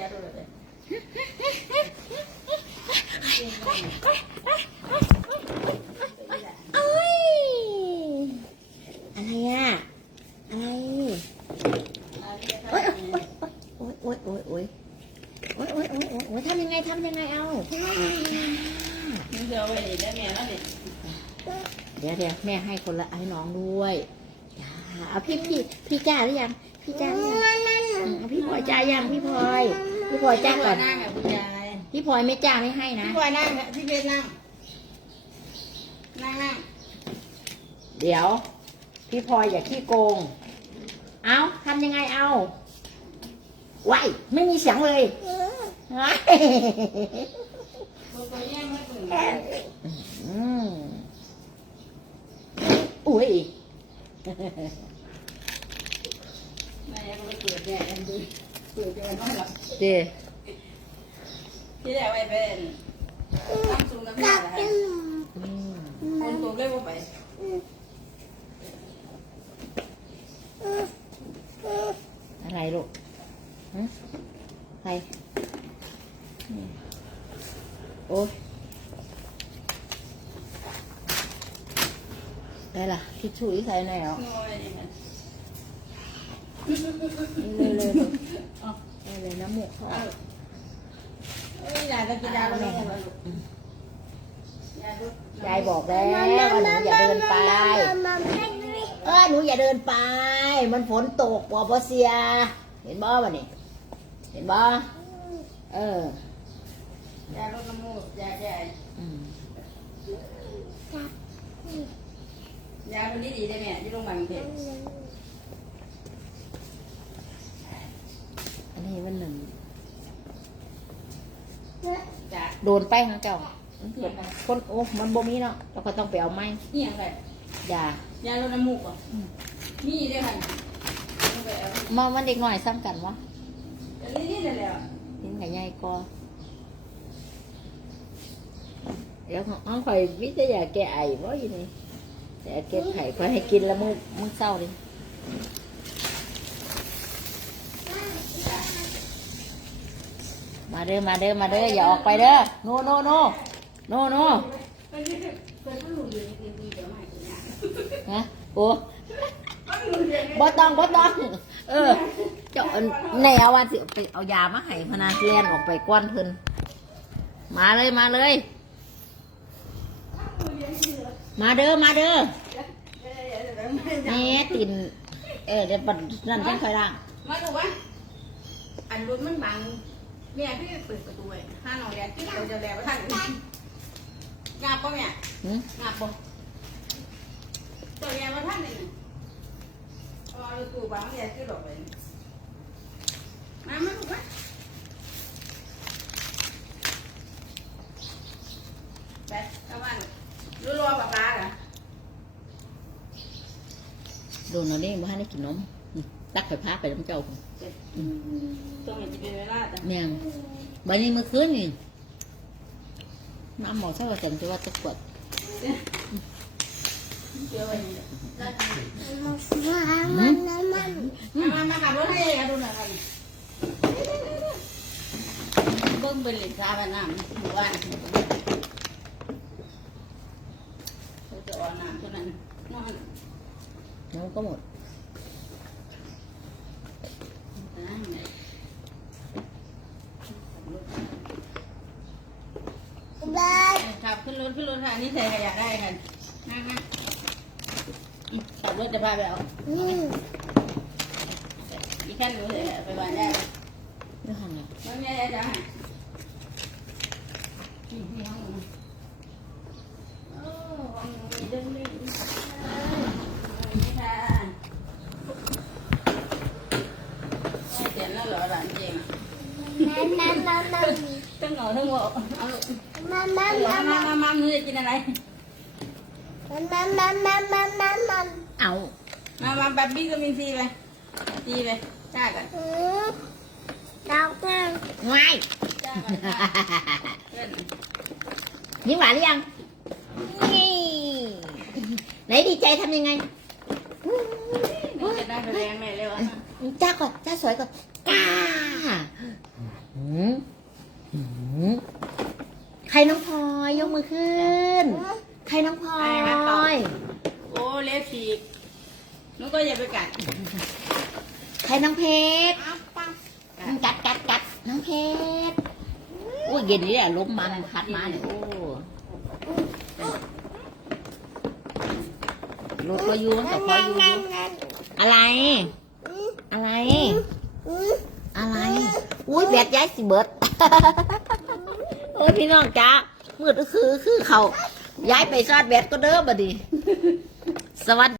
വേറുള്ളത് Để, để, mẹ hay con lại ái nón đuôi เอาพี่พี่พี่จ้าหรือยัง พี่จ่าหรือยังพี่พลอยจ้ายังพี่พลอย พี่พลอยจ้าก่อนนั่งกับคุณยายพี่พลอยไม่จ้าไม่ให้นะพี่พลอยนั่งพี่เพชรนั่งนั่งนั่งเดี๋ยว พี่พลอยอย่าขี้โกง เอาทำยังไงเอาไว้ไม่มีเสียงเลยไว้ตัวแย่ไม่ถึงอืมอุ้ยแม่ก็ไปเปิด แย่ดูเปิดกันน้อยหรอเดที่ได้ไว้เป็นตั้งซูมกันไม่ได้คนตัวเล็กว่าไปอะไรลูกฮะใครนี่โอ้ยได้ล่ะทิชชู่ที่ใส่ไหนอะงอ เลยเลยเอาเลยน้ำมูกเขาอ้ยยายจะกินยาแล้วแม่ยายบอกแล้วว่าหนูอย่าเดินไป เออหนูอย่าเดินไป มันฝนตกบอบเสีย เห็นบ่วะนี่เห็นบ่เออยาลดน้ำมูกยาใหญ่ยาวันนี้ดีได้แม่ที่โรงพยาบาลเพชร อันนี้มันหนึ่ง จ้ะ โดนไปของเจ้าคนโอ้มันบ่มีเนาะเราก็ต้องไปเอาไม้นี่ยังไงยายาลดน้ำมูกอะมีด้วยค่ะต้องไปเอามามันเด็กหน่อยซ้ำกันวะอันนี้นี่ได้แล้วเห็นกับยายก็เดี๋ยวของอ้องคอยวิทยาแก้ไอบ่อยู่นี่แต่แก้ไข่คอยให้กินแล้วมึงมึงเศร้าดิ มาเด้อมาเด้อมาเด้ออย่าออกไปเด้อโนโนโนโนโนนะโอ้บ่ต้องบ่ต้องเออเจ้าแนวว่าสิเอาไปเอายามาให้พะนาเลียนออกไปก้อนเพิ่นมาเลยมาเลย มาเด้อมาเด้อแหม่ตินเออเดี๋ยวปัดนั่นจังค่อยล่างมาดูวะอันรถมันบัง แม่พี่เปิดประตูไว้ห้าหนองแดงที่เราจะแดงว่าท่านงาบปะแม่หึงาบปะเจ้าแดงว่าท่านนี่พอเราตู้บังแดงที่หลบไปมามาดูวะไปเข้าบ้านรู้รอป้าป้าเหรอโดนเอาเด้บ่ให้ได้กินนมหึ ตักไปพาไปน้ำเจ้าพุ่นต้องมันจะเป็นเวลาจ้ะแม่งบัดนี้เมื่อคืนนี่น้ำหมอเท่ากับฉันจะว่าตะกวดเดี๋ยวไปหึมามามาขับรถให้กันดูหน่อยกันเบิ้งเป็นเหล็กซาบ้านน้ำหมู่บ้านเขาจะอ่อนน้ำเท่านั้นนอนน้ำก็หมด ขับขึ้นรถขึ้นรถค่ะนี่ใส่ขยะได้กันนั่งนั่งขับรถจะพาไปเอาอีกขั้นหนูเลยไปบ้านได้ไม่ทำเนี่ยบ้านได้จ้ะนี่นี่ห้องหนูโอ้ห้องหนูมีเรื่องเล่นนี่ค่ะไม่เสียแล้วเหรอหลานเจงต้องเหงาทั้งหมดเอาลูก มามามามาหนูจะกินอะไรเอามามาแบบบี้ก็มีซีไปซีไปจ้ากันง่ายจ้ากันเล่นยิ้มหวานหรือยังนี่ไหนดีใจทำยังไงนี่จะได้แรงแม่เร็วะจ้าก่อนจ้าสวยก่อนจ้าหืมหืมใครน้องพลอ ยยกมือขึ้น ใครน้องพลอยโอ้เล็บฉีกหนูก็อย่าไปกัด ใครน้องเพชรกัดกัดกัดน้องเพชรอุ้ยเย็นนี้แหละล้มมามันพัดมาเนี่ยโอ้รถพออยูมันกับพออยูอยู่อะไร อะไร อะไร อุ้ยแบดย้ายสิเบิดโอ้ยพี่น้องจ้า มืดก็คือคือเขาย้ายไปซอดแบดก็เด้อบ่ดี สวัสดี